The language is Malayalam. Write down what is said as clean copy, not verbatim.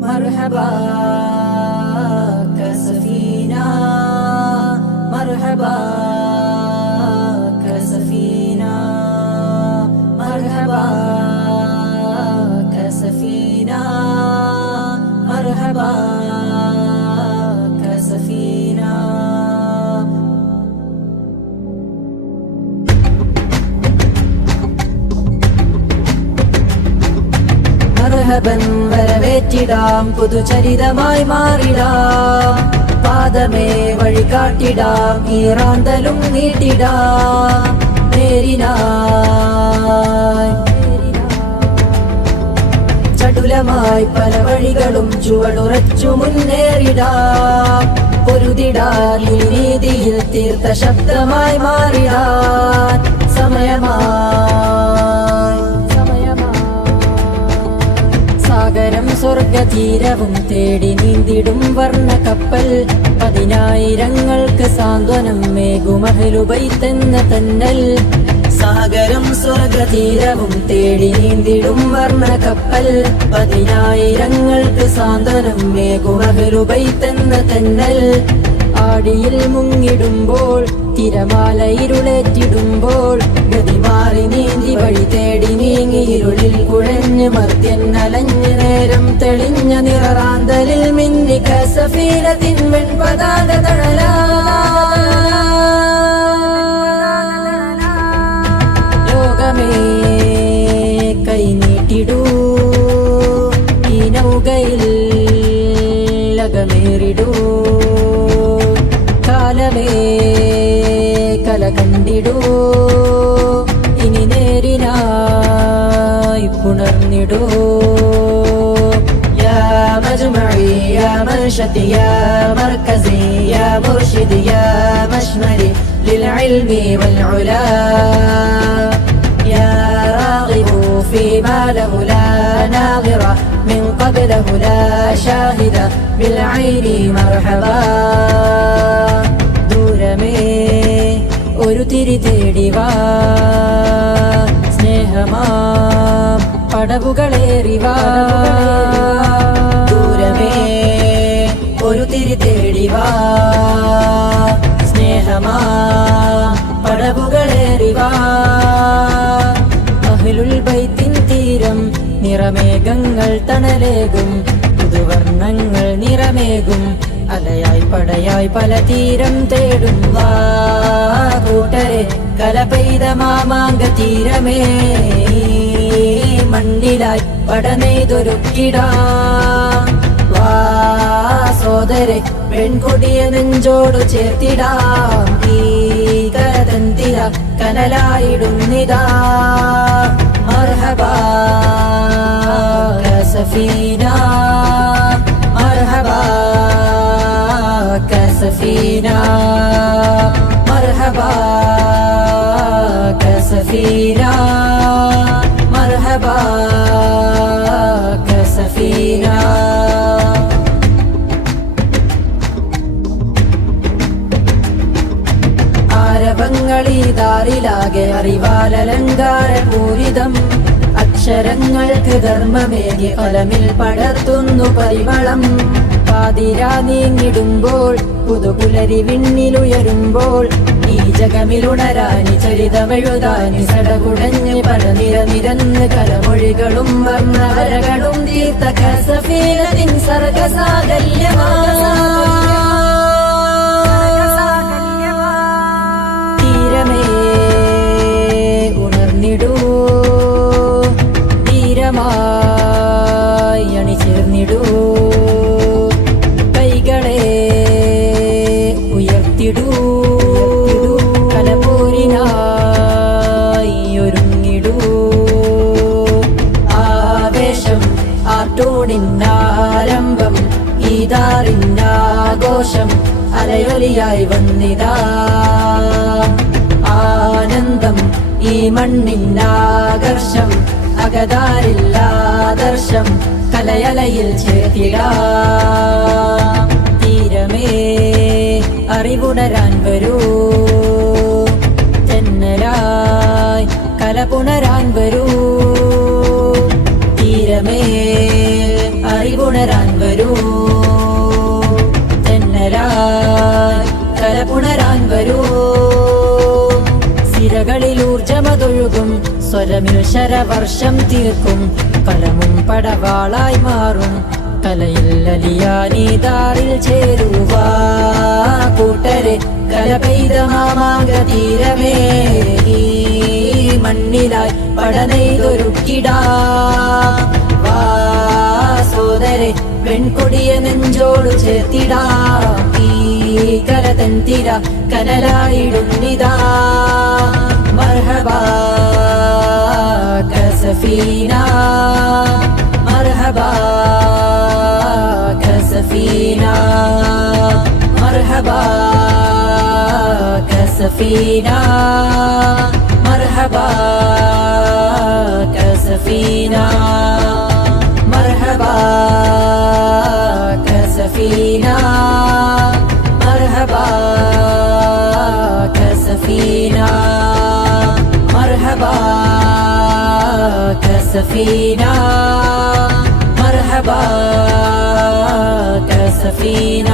مرحبا كسفينة مرحبا كسفينة مرحبا كسفينة مرحبا كسفينة മർഹബൻ വരവേറ്റിടാം പുതുചരിതമായി മാറിടാം പാദമേ വഴികാട്ടിടാം ഈറാന്തലും നീട്ടിടാം നേരിനായി ചടുലമായി പല വഴികളും ചുവടുറച്ചു മുന്നേറിടാം പൊരുതിടാൻ ഈ നീതിയിൽ തീർത്ത ശബ്ദമായി മാറിടാൻ സാഗരം സ്വർഗതീരവും തേടി നീന്തിടും വർണ്ണ കപ്പൽ പതിനായിരങ്ങൾക്ക് സാന്ത്വനം മേഘുമഹലുബൈത്തെന്ന തന്നൽ സാഗരം സ്വർഗതീരവും തേടി നീന്തിടും വർണ്ണ കപ്പൽ പതിനായിരങ്ങൾക്ക് സാന്ത്വനം മേഘുമഹലുബൈത്തെന്ന തന്നൽ ആടിയിൽ മുങ്ങിടുമ്പോൾ തിരമാല ഇരുളേറ്റിടുമ്പോൾ ഗതി മാറി നീന്തി വഴി തേടി നീങ്ങി ഇരുളിൽ കുഴഞ്ഞ് മർത്യൻ അലഞ്ഞ് നേരം തെളിഞ്ഞ നിററാന്തലിൽ മിന്നി കസഫീനത്തിൻ വെൺപതാക തണലാ ലോകമേ കൈനീട്ടിടൂ ഈ നൗകയിൽ അകമേറിടൂ കാലമേ കല കണ്ടിടൂ ഇനി നേരിനായി പുണർന്നിടൂ യാ മജ്മഈ യാ മർശദി യാ മർകസി യാ മുർശിദി യാ മശ്മരി ലിൽഇൽമി വൽഉലാ യാ റാഗിബു ഫീമാ ലഹു ലാ നാഗിറ من قبله لا شاهد بالعين مرحبا ദൂരമേ ഒരു തിരി തേടിവാ സ്നേഹമാം പടവുകളേറിവാ ദൂരമേ ഒരു തിരി തേടിവാ സ്നേഹമാം പടവുകളേറിവാ അഹ്ലുൽ ബൈത്തിൻ തീരം നിറമേഘങ്ങൾ തണലേകും പുതുവർണ്ണങ്ങൾ നിറമേകും അലയായി പടയായി പല തീരം തേടും വാ കൂട്ടരെ കല പെയ്ത മാമാങ്ക തീരമേ മണ്ണിലായി പടനെയ്തൊരുക്കിടാം വാ സോദരെ പെൺകൊടിയ നെഞ്ചോടു ചേർത്തിടാം ഈ കരതന്തിര കനലായിടുന്നിതാ مرحبا كسفينة مرحبا كسفينة مرحبا كسفينة مرحبا كسفينة ആരവങ്ങളീതാറിലാകെ അറിവാലലങ്കാരപൂരിതം അക്ഷരങ്ങൾക്ക് ധർമ്മമേകി കലമിൽ പടർത്തുന്നു പരിമളം പാതിരാ നീങ്ങിടുമ്പോൾ പുതുപുലരി വിണ്ണിലുയരുമ്പോൾ ഈ ജഗമിലുണരാനി ചരിതമെഴുതാനി സടകുടഞ്ഞ് പടനിര നിരന്ന് കലമൊഴികളും വർണ്ണവരകളും തീർത്ത കസഫീനത്തിൻ സർഗസാകല്യമാ മായി അണിചേർന്നിടൂ കൈകളെ ഉയർത്തിടൂ കലപോരിനായി ഒരുങ്ങിടൂ ആവേശം ആട്ടോടിനാരംഭം ഈദാറിനാഘോഷം അലയൊലിയായി വന്നിതാ ആനന്ദം ഈ മണ്ണിനാകർഷം അകതാരില്ലാദർശം കലയലയിൽ ചേർത്തിടാം തീരമേ അറിവുണരാൻ വരൂ ജന്നലായി കല പുണരാൻ വരൂ തീരമേ അറിവുണരാൻ സ്വരമിൽ ശരവർഷം തീർക്കും കലമും പടവാളായി മാറും കലയിൽ അലിയാനീതാറിൽ ചേരുക കൂട്ടരെ കല പെയ്ത മാമാങ്ക തീരമേ ഈ മണ്ണിലായി പടനെയ്തൊരുക്കിടാ വാ സോദരെ പെൺകൊടിയ നെഞ്ചോടു ചേർത്തിടാ ഈ കല തൻതിര കനലായിടുന്നിതാ മർഹബാ കസഫീന മർഹബാ കസഫീന മർഹബാ കസഫീന മർഹബാ കസഫീന മർഹബാ കസഫീന മർഹബാ കസഫീന മർഹബാ കസഫീന മർഹബാ കസഫീന